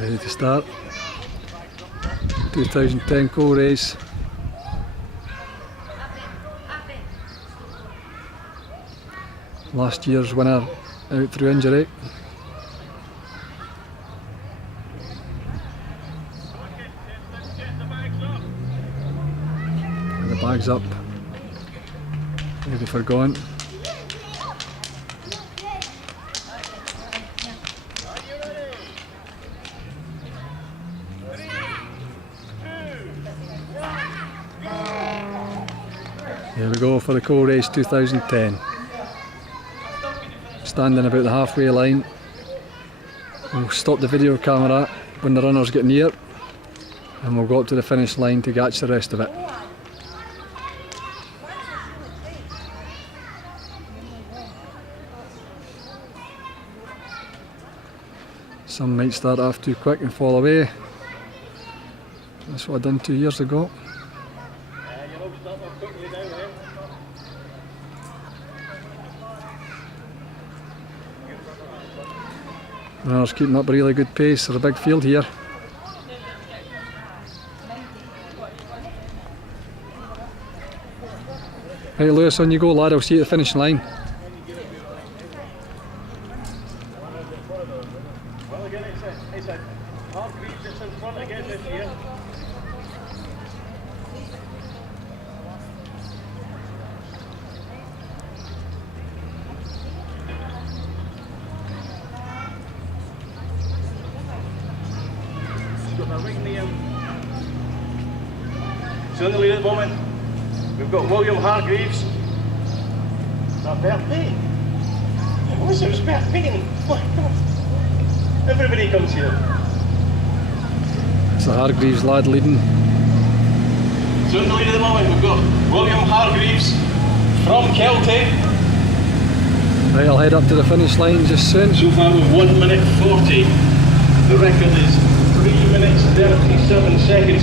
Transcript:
Ready to start. 2010 Co race. Last year's winner out through injury. And the bag's up, ready for going. Here we go for the Co race 2010. Standing about the halfway line. We'll stop the video camera when the runners get near, and we'll go up to the finish line to catch the rest of it. Some might start off too quick and fall away. That's what I done 2 years ago. Runners keeping up a really good pace. There's a big field here. Right, Lewis, on you go, lad. I'll see you at the finish line. Well, again, it's a Hargreaves that's in front again this year. Got the ring near. So in the lead at the moment, we've got William Hargreaves. Not Bertie. What's it was Bertie? Everybody comes here. It's the Hargreaves lad leading. So in the lead at the moment, we've got William Hargreaves from Kelty. Right, I'll head up to the finish line just soon. So far with 1 minute 40. The record is 3 minutes 37 seconds.